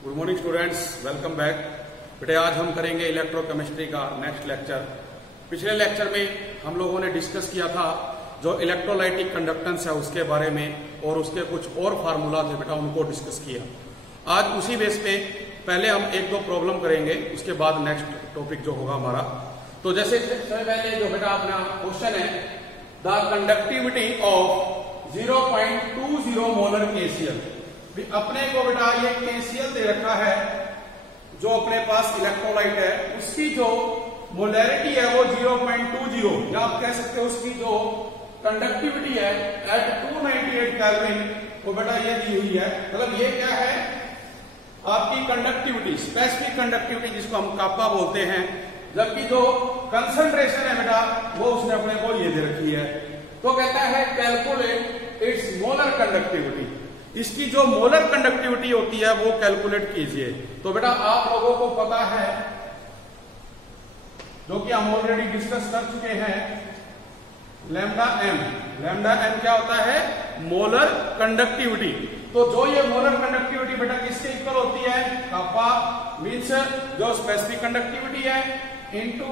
Good morning students, welcome back. बेटे आज हम करेंगे इलेक्ट्रोकेमिस्ट्री का नेक्स्ट लेक्चर। पिछले लेक्चर में हम लोगों ने डिस्कस किया था जो इलेक्ट्रोलाइटिक कंडक्टेंस है उसके बारे में, और उसके कुछ और फार्मूला थे बेटा, उनको डिस्कस किया। आज उसी बेस पे पहले हम एक दो प्रॉब्लम करेंगे, उसके बाद नेक्स्ट टॉपिक जो होगा हमारा। तो जैसे सबसे पहले जो बेटा अपना क्वेश्चन है, the conductivity of 0.20 molar KCl। अपने को बेटा ये KCl दे रखा है, जो अपने पास इलेक्ट्रोलाइट है उसकी जो मोलैरिटी है वो 0.20, या आप कह सकते हो उसकी जो कंडक्टिविटी है एट 298 केल्विन, वो बेटा ये दी हुई है। मतलब ये क्या है, आपकी कंडक्टिविटी, स्पेसिफिक कंडक्टिविटी जिसको हम कापा बोलते हैं, जबकि जो कंसंट्रेशन है बेटा वो उसने अपने को ये दे रखी है। तो कहता है कैलकुलेट इट्स मोलर कंडक्टिविटी, इसकी जो मोलर कंडक्टिविटी होती है वो कैलकुलेट कीजिए। तो बेटा आप लोगों को पता है, जो कि हम ऑलरेडी डिस्कस कर चुके हैं, लैम्डा एम क्या होता है, मोलर कंडक्टिविटी। तो जो ये मोलर कंडक्टिविटी बेटा किसके इक्वल होती है, कापा मीन्स जो स्पेसिफिक कंडक्टिविटी है इनटू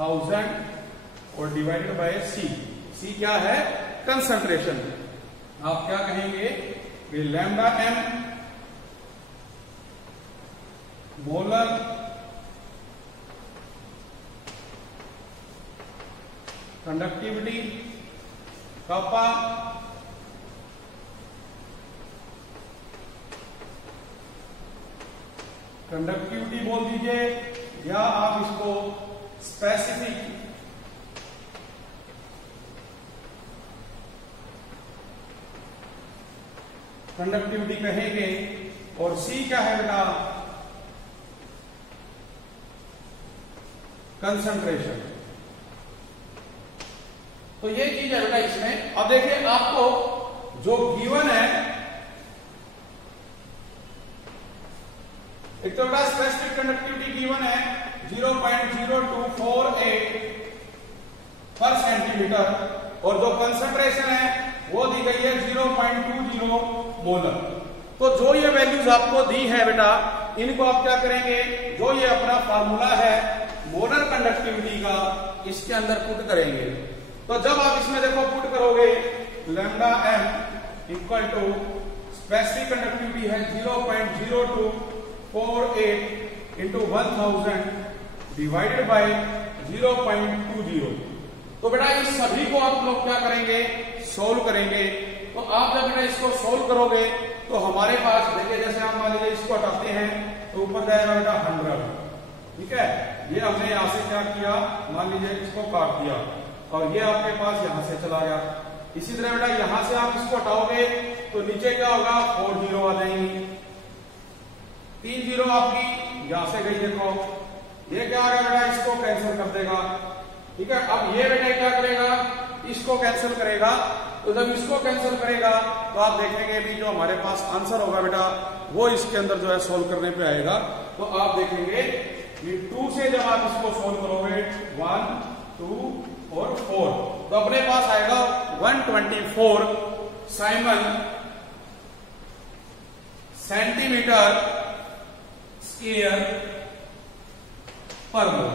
1000 और डिवाइडेड बाय सी क्या है, कंसंट्रेशन। आप क्या कहेंगे, लैम्डा एम मोलर कंडक्टिविटी कापा कंडक्टिविटी बोल दीजिए, या आप इसको स्पेसिफिक कंडक्टिविटी कहेंगे। और सी क्या है बेटा, कंसंट्रेशन। तो ये चीज है बेटा इसमें। अब देखिए आपको जो गिवन है, एक तो बेटा स्पेसिफिक कंडक्टिविटी गिवन है 0.0248 पर सेंटीमीटर, और जो कंसंट्रेशन है वो दी गई है 0.20 मोलर। तो जो ये वैल्यूज आपको दी है बेटा, इनको आप क्या करेंगे, जो ये अपना फार्मूला है मोलर कंडक्टिविटी का, इसके अंदर पुट करेंगे। तो जब आप इसमें देखो पुट करोगे, lambda M equal to specific conductivity है 0.0248 इंटू 1000 डिवाइडेड बाय 0.20। तो बेटा इस सभी को आप लोग क्या करेंगे, सोल्व करेंगे। तो आप जब बेटा इसको सोल्व करोगे तो हमारे पास देखिए, जैसे हम मान लीजिए इसको हटाते हैं तो ऊपर जाएगा बेटा 100, ठीक है। ये हमने यहां से क्या किया, मान लीजिए इसको काट दिया, और ये आपके पास यहां से चला गया। इसी तरह बेटा यहां से आप इसको हटाओगे तो नीचे क्या होगा, 4 जीरो आ जाएंगी, 3 जीरो आपकी यहां से गई। देखो ये क्या आ गया बेटा, इसको कैंसिल कर देगा, ठीक है। अब ये बेटा क्या करेगा, इसको कैंसिल करेगा। तो जब इसको कैंसिल करेगा तो आप देखेंगे भी जो हमारे पास आंसर होगा बेटा वो इसके अंदर जो है सोल्व करने पे आएगा। तो आप देखेंगे 2 से जब आप इसको सोल्व करोगे 1, 2 और 4, तो अपने पास आएगा 124 साइमन सेंटीमीटर स्क्वायर पर मोल।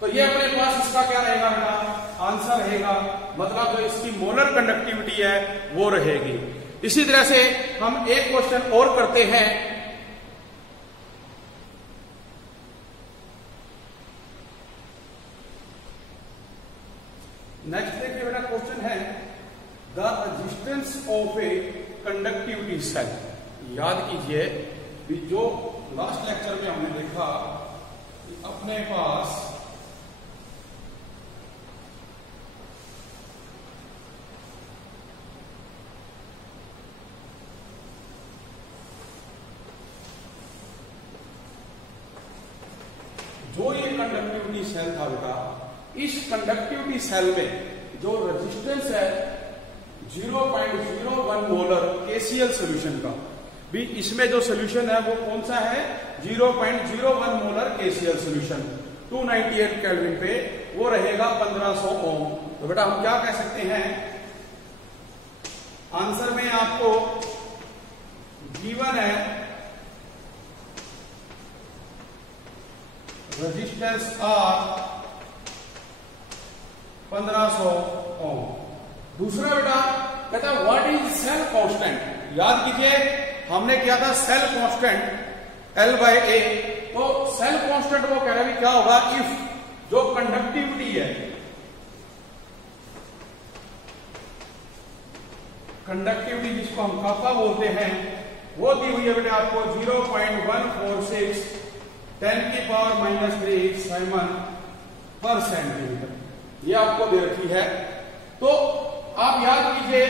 तो ये अपने पास इसका क्या रहेगा बेटा, आंसर रहेगा। मतलब जो इसकी मोलर कंडक्टिविटी है वो रहेगी। इसी तरह से हम एक क्वेश्चन और करते हैं। नेक्स्ट देखिए बेटा, क्वेश्चन है the resistance of a conductivity cell. याद कीजिए जो लास्ट लेक्चर में हमने देखा, अपने पास जो ये कंडक्टिविटी सेल था बेटा, इस कंडक्टिविटी सेल में जो रेजिस्टेंस है 0.01 मोलर KCl सॉल्यूशन का, भी इसमें जो सॉल्यूशन है वो कौन सा है, 0.01 मोलर KCl सॉल्यूशन 298 केल्विन पे, वो रहेगा 1500 ओम। तो बेटा हम क्या कह सकते हैं, आंसर में आपको गिवन है रेजिस्टेंस आर 1500 ओम। दूसरा बेटा कहता है व्हाट इज सेल कांस्टेंट। याद कीजिए हमने किया था cell constant L by A। तो सेल कांस्टेंट वो कह रहा है क्या होगा, इफ जो कंडक्टिविटी है, कंडक्टिविटी जिसको हम कापा बोलते हैं, वो दी हुई है बेटा आपको 0.146 10⁻³ साइमन पर सेंटीमीटर, ये आपको दे रखी है। तो आप याद कीजिए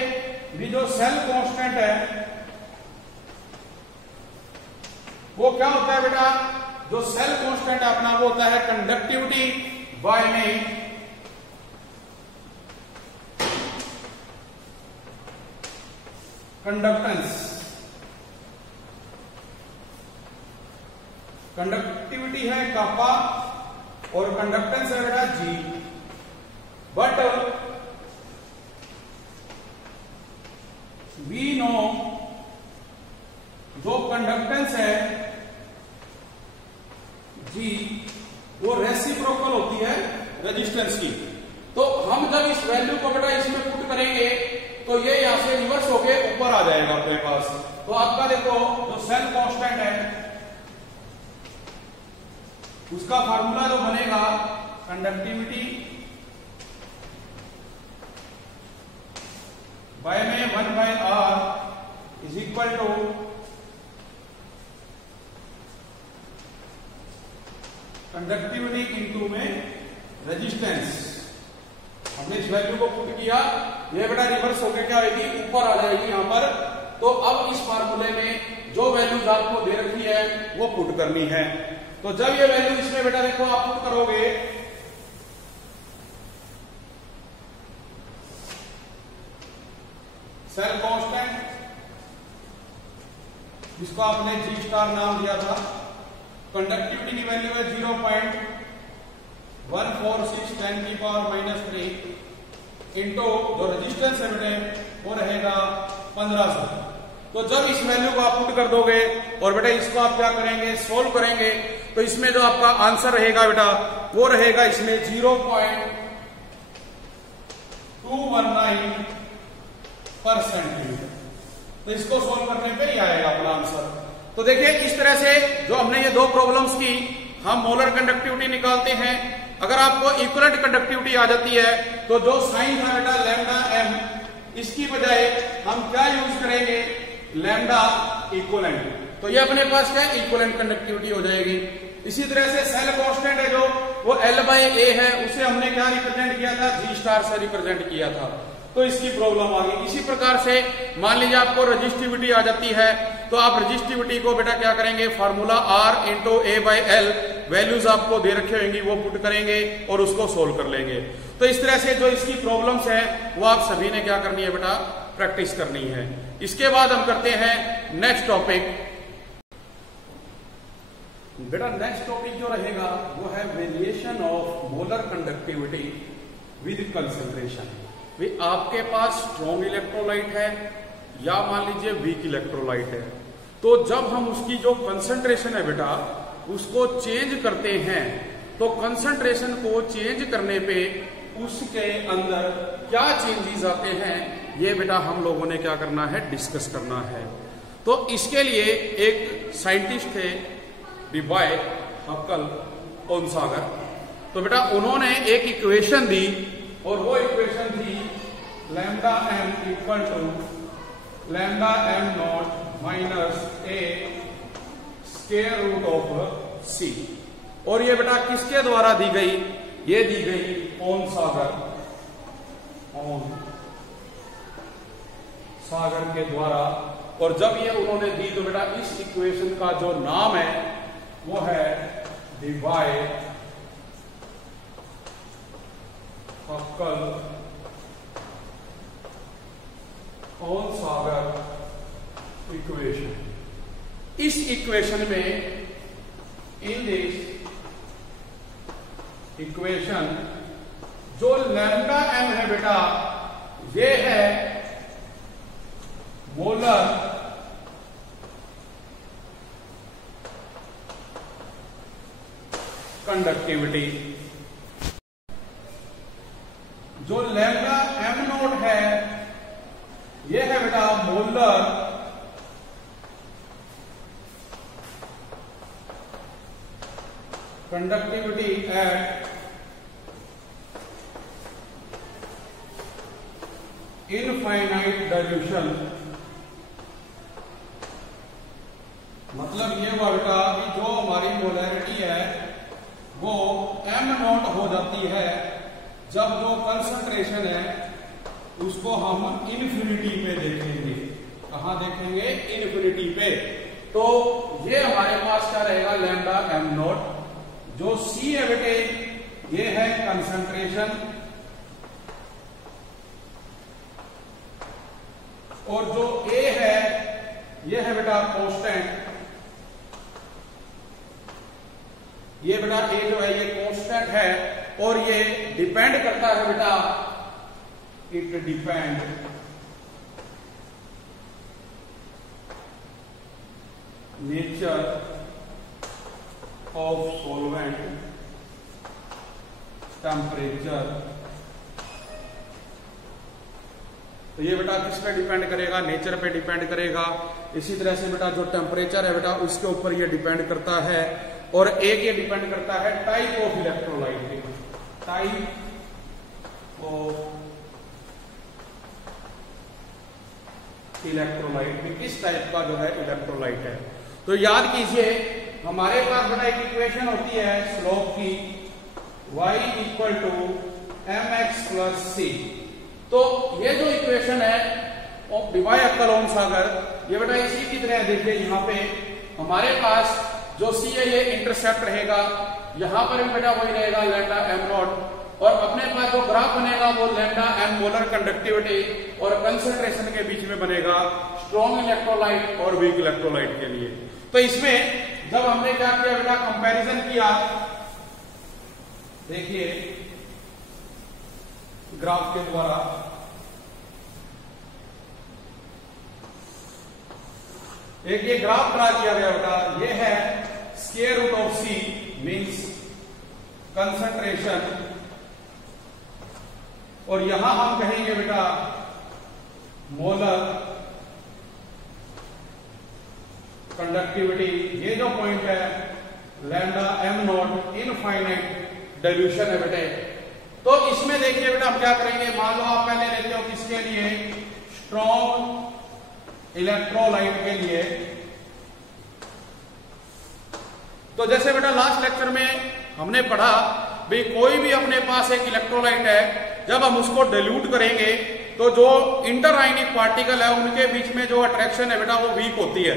ये जो सेल कांस्टेंट है वो क्या होता है बेटा, जो सेल कांस्टेंट अपना वो होता है कंडक्टिविटी बाय में कंडक्टेंस। कंडक्टिविटी है कापा और कंडक्टेंस है बेटा G। बट वी नो जो कंडक्टेंस है G वो रेसिप्रोकल होती है रेजिस्टेंस की। तो हम जब इस वैल्यू को बेटा इसमें पुट करेंगे तो ये यहां से रिवर्स होके ऊपर आ जाएगा अपने पास। तो आपका देखो जो सेल कांस्टेंट है उसका फार्मूला जो बनेगा कंडक्टिविटी बाय में 1/R is equal to conductivity into में रेजिस्टेंस। हमने इस वैल्यू को पुट किया, ये बेटा रिवर्स होकर क्या आएगी, ऊपर आ जाएगी यहां पर। तो अब इस फार्मूले में जो वैल्यूज आपको दे रखी है वो पुट करनी है। तो जब ये वैल्यू इसमें बेटा देखो आप पुट करोगे सेल कांस्टेंट जिसको आपने G स्टार नाम दिया था, कंडक्टिविटी की वैल्यू है 0.146 10⁻³ इंटू जो रेजिस्टेंस है बेटे वो रहेगा 1500। तो जब इस वैल्यू को आप पुट कर दोगे और बेटा इसको आप क्या करेंगे, सोल्व करेंगे, तो इसमें जो आपका आंसर रहेगा बेटा वो रहेगा इसमें 0.219 पर सेंटीमीटर। तो इसको सोल्व करने पे ही आएगा अपना आंसर। तो देखिए इस तरह से जो हमने ये दो प्रॉब्लम्स की, हम मोलर कंडक्टिविटी निकालते हैं। अगर आपको इक्विवेलेंट कंडक्टिविटी आ जाती है तो जो साइन था बेटा लैम्डा m, इसकी बजाय हम क्या यूज करेंगे, लैम्डा इक्विवेलेंट। तो ये अपने पास क्या इक्विवेलेंट कंडक्टिविटी हो जाएगी। इसी तरह से सेल कांस्टेंट है जो वो L/A है, उसे हमने क्या रिप्रेजेंट किया था, G स्टार से रिप्रेजेंट किया था। तो इसकी प्रॉब्लम आ गई। इसी प्रकार से मान लीजिए आपको रेजिस्टिविटी आ जाती है तो आप रेजिस्टिविटी को बेटा क्या करेंगे, formula R into A/L values आपको दे रखे होंगी वो पुट करेंगे और उसको सोल्व कर लेंगे। तो इस तरह से जो इसकी प्रॉब्लम्स है वो आप सभी ने क्या करनी है बेटा, प्रैक्टिस करनी है। इसके बाद हम करते हैं नेक्स्ट टॉपिक। बेटा नेक्स्ट टॉपिक जो रहेगा वो है variation of molar conductivity with concentration. भी आपके पास स्ट्रॉन्ग इलेक्ट्रोलाइट है या मान लीजिए वीक इलेक्ट्रोलाइट है, तो जब हम उसकी जो कंसंट्रेशन है बेटा उसको चेंज करते हैं तो कंसंट्रेशन को चेंज करने पे उसके अंदर क्या चेंजेस आते हैं ये बेटा हम लोगों ने क्या करना है, डिस्कस करना है। तो इसके लिए एक साइंटिस्ट थे डिवाय हक्कल ओनसागर। तो बेटा उन्होंने एक इक्वेशन दी और वो इक्वेशन थी lambda m equal to lambda m not minus a square root of c। और ये बेटा किसके द्वारा दी गई, ये दी गई ओनसागर के द्वारा। और जब ये उन्होंने दी तो बेटा इस इक्वेशन का जो नाम है वो है डिवाय हक्कल ओनसागर इक्वेशन। इस इक्वेशन में, इन दिस इक्वेशन जो लैम्डा m है बेटा ये है मोलर कंडक्टिविटी। जो लैम्डा एम नॉट है ये है बेटा molar conductivity eight infinite dilution. मतलब ये हुआ बेटा कि जो हमारी मोलैरिटी है वो एम नॉट हो जाती है जब जो कंसंट्रेशन है उसको हम इन्फिनिटी पे देखेंगे। कहां देखेंगे? इन्फिनिटी पे। तो ये हमारे पास क्या रहेगा? Lambda M not. जो सी है बेटे ये है कंसंट्रेशन, और जो ए है ये है बेटा कांस्टेंट। ये बेटा ए जो है ये कांस्टेंट है और ये डिपेंड करता है बेटा, it depend nature of solvent, temperature. तो ये बेटा किस पे डिपेंड करेगा? नेचर पे डिपेंड करेगा। इसी तरह से बेटा जो टेम्परेचर है बेटा उसके ऊपर ये डिपेंड करता है, और एक ये डिपेंड करता है टाइप ऑफ इलेक्ट्रोलाइट पे। टाइप ऑफ इलेक्ट्रोलाइट में किस टाइप का जो है इलेक्ट्रोलाइट है। तो याद कीजिए हमारे पास बेटा एक इक्वेशन होती है स्लोप की, y equal to mx plus C. तो ये जो इक्वेशन है ऑफ डिवाई अक्कलोन सागर, ये बेटा इसी की तरह देखिए यहां पे हमारे पास जो सी है ये इंटरसेप्ट रहेगा, यहां पर भी बेटा वही रहेगा लैम्डा एम नॉट, और अपने पास जो ग्राफ बनेगा वो लैम्डा एम मोलर कंडक्टिविटी और कंसंट्रेशन के बीच में बनेगा स्ट्रॉन्ग इलेक्ट्रोलाइट और वीक इलेक्ट्रोलाइट के लिए। तो इसमें जब हमने क्या किया बेटा? कंपैरिजन किया। देखिए ग्राफ के द्वारा एक ये ग्राफ ड्रा किया गया बेटा, ये है square root of C means concentration, और यहां हम कहेंगे बेटा मोलर कंडक्टिविटी। ये जो पॉइंट है lambda M not infinite dilution है बेटे। तो इसमें देखिए बेटा हम क्या करेंगे? मान लो आप पहले लेते हो किसके लिए? स्ट्रॉन्ग इलेक्ट्रोलाइट के लिए। तो जैसे बेटा लास्ट लेक्चर में हमने पढ़ा भाई कोई भी अपने पास एक इलेक्ट्रोलाइट है, जब हम उसको डाइल्यूट करेंगे तो जो इंटरआयनिक पार्टिकल है उनके बीच में जो अट्रैक्शन है बेटा वो वीक होती है,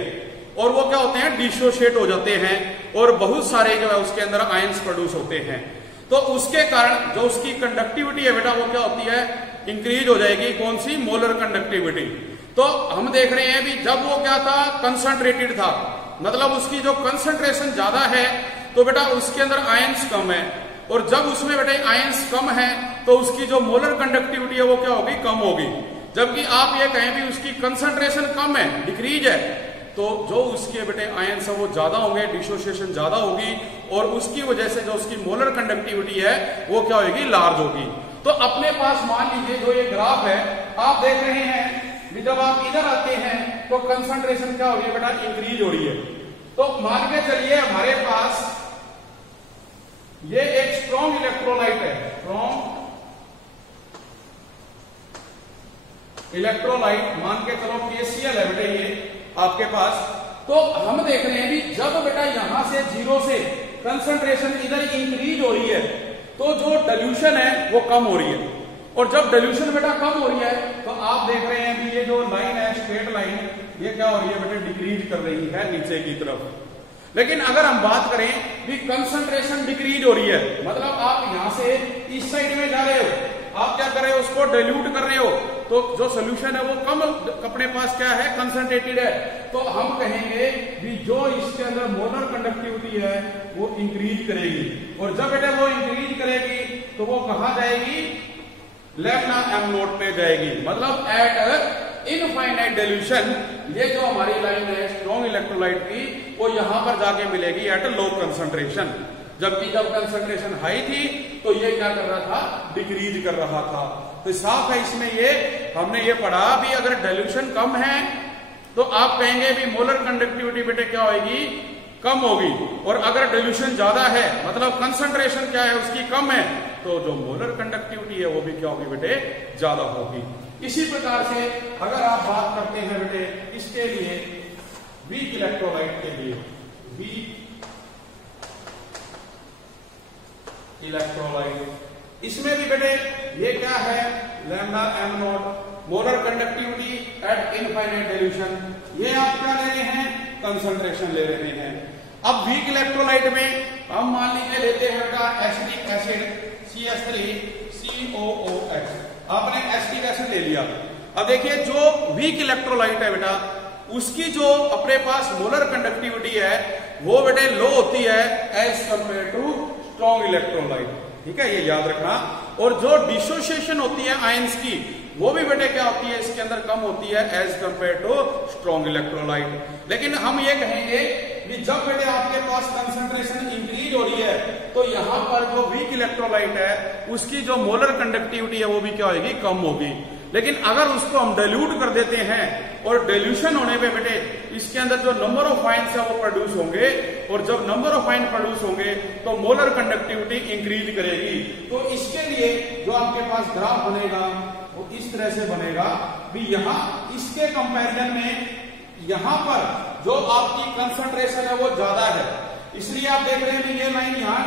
और वो क्या होते हैं? डिसोशिएट हो जाते हैं, और बहुत सारे जो है उसके अंदर आयंस प्रोड्यूस होते हैं। तो उसके कारण जो उसकी कंडक्टिविटी है बेटा वो क्या होती है? इंक्रीज हो जाएगी। कौन सी? Molar conductivity. तो हम देख रहे हैं भी जब वो क्या था? कंसंट्रेटेड था, मतलब उसकी जो कंसंट्रेशन ज्यादा है तो बेटा उसके अंदर आयंस कम है, और जब उसमें बेटा आयंस कम है तो उसकी जो मोलर कंडक्टिविटी है वो क्या होगी? कम होगी। जबकि आप ये कहें भी उसकी कंसंट्रेशन कम है, डिक्रीज है, तो जो उसके बेटे आयंस है वो ज्यादा होंगे, डिसोसिएशन ज्यादा होगी, और उसकी वजह से जो उसकी मोलर कंडक्टिविटी है वो क्या होगी? लार्ज होगी। तो अपने पास मान लीजिए जो ये ग्राफ है आप देख रहे हैं कि जब आप इधर आते हैं तो कंसंट्रेशन क्या हो रही है बेटा? इंक्रीज हो रही है। तो मान के चलिए हमारे पास ये एक स्ट्रॉन्ग इलेक्ट्रोलाइट है, स्ट्रॉन्ग इलेक्ट्रोलाइट मान के चलो KCl है बेटा ये आपके पास। तो हम देख रहे हैं कि जब बेटा यहां से जीरो से कंसंट्रेशन इधर इंक्रीज हो रही है तो जो डाइल्यूशन है वो कम हो रही है, और जब डाइल्यूशन बेटा कम हो रही है तो आप देख रहे हैं कि ये जो लाइन है स्ट्रेट लाइन ये क्या हो रही है बेटा? डिक्रीज कर रही है नीचे की तरफ। लेकिन अगर हम बात करें कि कंसंट्रेशन डिक्रीज हो रही है, मतलब आप यहां से इस साइड में जा रहे हो, आप क्या कर रहे हो? उसको डाइल्यूट कर रहे हो, तो जो सोल्यूशन है वो कम अपने पास क्या है? कंसंट्रेटेड है। तो हम कहेंगे कि जो इसके अंदर मोलर कंडक्टिविटी है वो इंक्रीज करेगी, और जब बेटा वो इंक्रीज करेगी तो वो कहां जाएगी? लैम्डा एम नॉट पे जाएगी, मतलब एट इनफाइनाइट डाइल्यूशन। ये जो हमारी लाइन है स्ट्रॉन्ग इलेक्ट्रोलाइट की वो यहां पर जाके मिलेगी एट लो कंसंट्रेशन। जबकि जब कंसंट्रेशन हाई थी तो ये क्या कर रहा था, डिक्रीज कर रहा था। तो साफ है इसमें ये हमने ये पढ़ा भी अगर डाइल्यूशन कम है तो आप कहेंगे भी मोलर कंडक्टिविटी बेटे क्या होगी, कम होगी। और अगर डाइल्यूशन ज्यादा है मतलब कंसंट्रेशन क्या है उसकी कम है तो जो मोलर कंडक्टिविटी है वो भी क्या होगी बेटे, ज्यादा होगी। इसी प्रकार से अगर आप बात करते हैं बेटे इसके लिए वीक इलेक्ट्रोलाइट के लिए, वीक इलेक्ट्रोलाइट इसमें भी बेटे ये क्या है, lambda M not molar conductivity eight infinite dilution. ये आप क्या ले रहे हैं, कंसंट्रेशन ले रहे हैं। अब वीक इलेक्ट्रोलाइट में हम मान लीजिए लेते हैं बेटा एसिटिक एसिड CH3COOH, आपने एसिटिक एसिड ले लिया। अब देखिए जो वीक इलेक्ट्रोलाइट है बेटा उसकी जो अपने पास मोलर कंडक्टिविटी है वो बेटे लो होती है as compare to strong electrolyte, ठीक है, ये याद रखना। और जो डिसोसिएशन होती है आयंस की वो भी बेटे क्या होती है, इसके अंदर कम होती है as compare to strong electrolyte. लेकिन हम ये कहेंगे कि जब बेटे आपके पास कंसंट्रेशन इंक्रीज हो रही है तो यहां पर जो वीक इलेक्ट्रोलाइट है उसकी जो मोलर कंडक्टिविटी है वो भी क्या होगी, कम होगी। लेकिन अगर उसको हम डाइल्यूट कर देते हैं और डाइल्यूशन होने पे बेटे इसके अंदर जो नंबर ऑफ आयंस है वो प्रोड्यूस होंगे, और जब नंबर ऑफ आयन प्रोड्यूस होंगे तो मोलर कंडक्टिविटी इंक्रीज करेगी। तो इसके लिए जो आपके पास ग्राफ बनेगा वो इस तरह से बनेगा भी यहां इसके कंपैरिजन में यहां पर जो आपकी कंसंट्रेशन है वो ज्यादा है, इसलिए आप देख रहे हैं कि ये लाइन यहां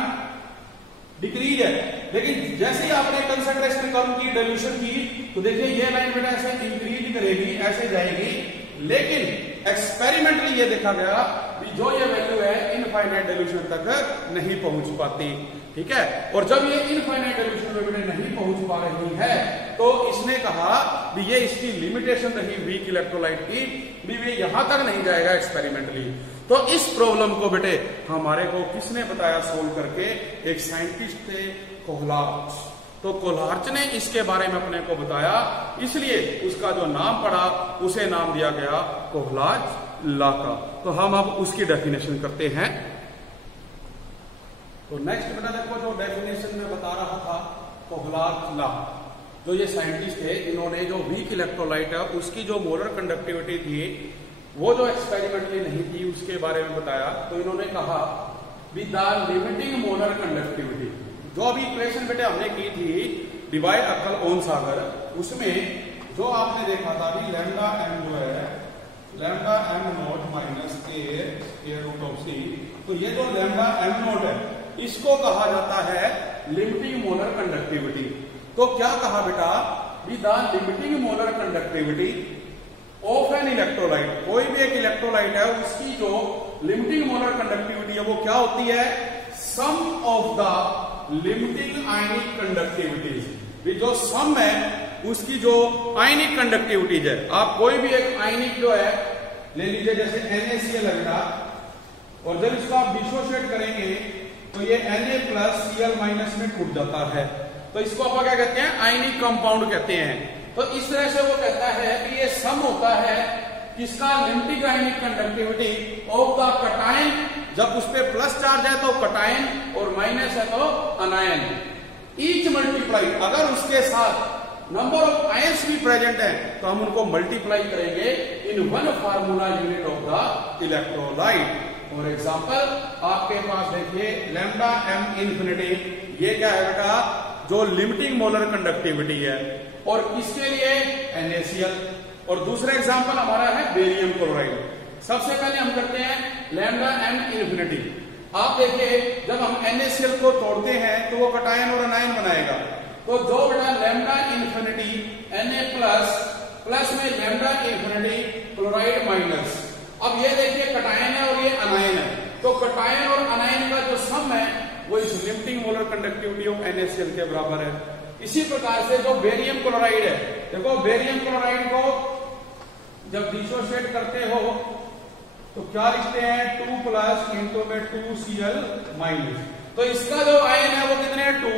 डिक्रीज है। लेकिन जैसे ही आपने कंसंट्रेशन कम की, डाइल्यूशन की, तो देखिए ये लाइन बेटा ऐसे इंक्रीज करेगी, ऐसे जाएगी। लेकिन एक्सपेरिमेंटली ये देखा गया कि जो ये वैल्यू है इनफाइनाइट डाइल्यूशन तक नहीं पहुंच पाती, ठीक है। और जब ये इनफाइनाइट डाइल्यूशन में बेटे नहीं पहुंच पा रही है तो इसने कहा भी ये इसकी लिमिटेशन रही वीक इलेक्ट्रोलाइट की, भी ये यहां तक नहीं जाएगा एक्सपेरिमेंटली। तो इस प्रॉब्लम को बेटे हमारे को किसने बताया सोल्व करके, एक साइंटिस्ट थे कोहलार्च। तो कोहलार्च ने इसके बारे में अपने को बताया, इसलिए उसका जो नाम पड़ा उसे नाम दिया गया कोहलार्च लॉ का। तो हम अब उसकी डेफिनेशन करते हैं। तो नेक्स्ट बेटा देखो जो डेफिनेशन में बता रहा था कोहलार्च लॉ, जो ये साइंटिस्ट थे इन्होंने जो वीक इलेक्ट्रोलाइट है उसकी जो मोलर कंडक्टिविटी थी वो जो एक्सपेरिमेंटली नहीं थी उसके बारे में बताया। तो इन्होंने कहा with the limiting molar conductivity, जो अभी इक्वेशन बेटे हमने की थी डिवाइड अक्कल ओन सागर, उसमें जो आपने देखा था भी लैम्डा एम जो है lambda M naught minus A root of C, तो ये जो लैम्डा एम नॉट है इसको कहा जाता है लिमिटिंग मोलर कंडक्टिविटी। तो क्या कहा बेटा with the limiting molar conductivity of an electrolyte, कोई भी एक इलेक्ट्रोलाइट है उसकी जो लिमिटिंग मोलर कंडक्टिविटी है वो क्या होती है, some of the limiting ionic conductivities. जो सम है उसकी जो आयनिक कंडक्टिविटीज है, आप कोई भी एक आयनिक जो है ले लीजिए जैसे NaCl लगेगा, और जब इसको आप डिसोशिएट करेंगे तो ये Na+Cl- में टूट जाता है। तो इसको आप क्या कहते हैं, आयनिक कंपाउंड कहते हैं। तो इस तरह से वो कहता है कि ये सम होता है किसका, limiting ionic conductivity of the cation, जब उस पर प्लस चार्ज है तो कटायन और माइनस है तो अनायन, ईच मल्टीप्लाई, अगर उसके साथ नंबर ऑफ आयंस भी प्रेजेंट है तो हम उनको मल्टीप्लाई करेंगे in one formula unit of the electrolyte. For example आपके पास देखिए लैम्डा एम इन्फिनिटी, ये क्या है बेटा, जो लिमिटिंग मोलर कंडक्टिविटी है, और किसके लिए NaCl। और दूसरा एग्जांपल हमारा है बेरियम क्लोराइड। सबसे पहले हम करते हैं लैम्डा एम इन्फिनिटी। आप देखिए जब हम NaCl को तोड़ते हैं तो वो कटायन और अनायन बनाएगा। तो जो बेटा लैम्डा इन्फिनिटी Na+ में लैम्डा इन्फिनिटी क्लोराइड माइनस, अब ये देखिए कटायन है और ये अनायन है, तो कटायन और अनायन का जो सम है वो इस limiting molar conductivity of NaCl के बराबर है। इसी प्रकार से जो बेरियम क्लोराइड है, देखो बेरियम क्लोराइड को जब डिसोशिएट करते हो तो क्या लिखते हैं, 2+ इंटू में 2Cl-। तो इसका जो आयन है वो कितने हैं, 2,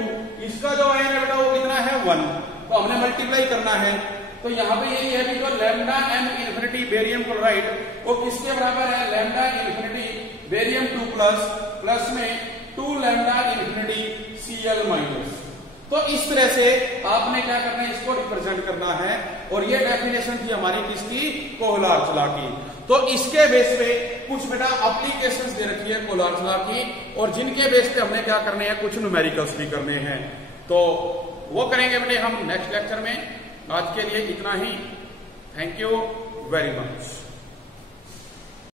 इसका जो आयन है बेटा वो कितना है, 1। तो हमने मल्टीप्लाई करना है। तो यहाँ पे यही है कि जो lambda M infinity barium chloride वो किसके बराबर है, लैम्डा इन्फिनिटी बेरियम 2+ में 2 लैम्डा इंफिनिटी CL माइनस। तो इस तरह से आपने क्या करना है, इसको रिप्रेजेंट करना है। और ये डेफिनेशन थी हमारी किसकी, कोहलर लॉ की। तो इसके बेस पे कुछ बेटा एप्लीकेशंस दे रखी है कोहलर लॉ की, और जिनके बेस पे हमने क्या करने हैं, कुछ न्यूमेरिकल्स भी करने हैं। तो वो करेंगे बेटे हम नेक्स्ट लेक्चर में। आज के लिए इतना ही। Thank you very much.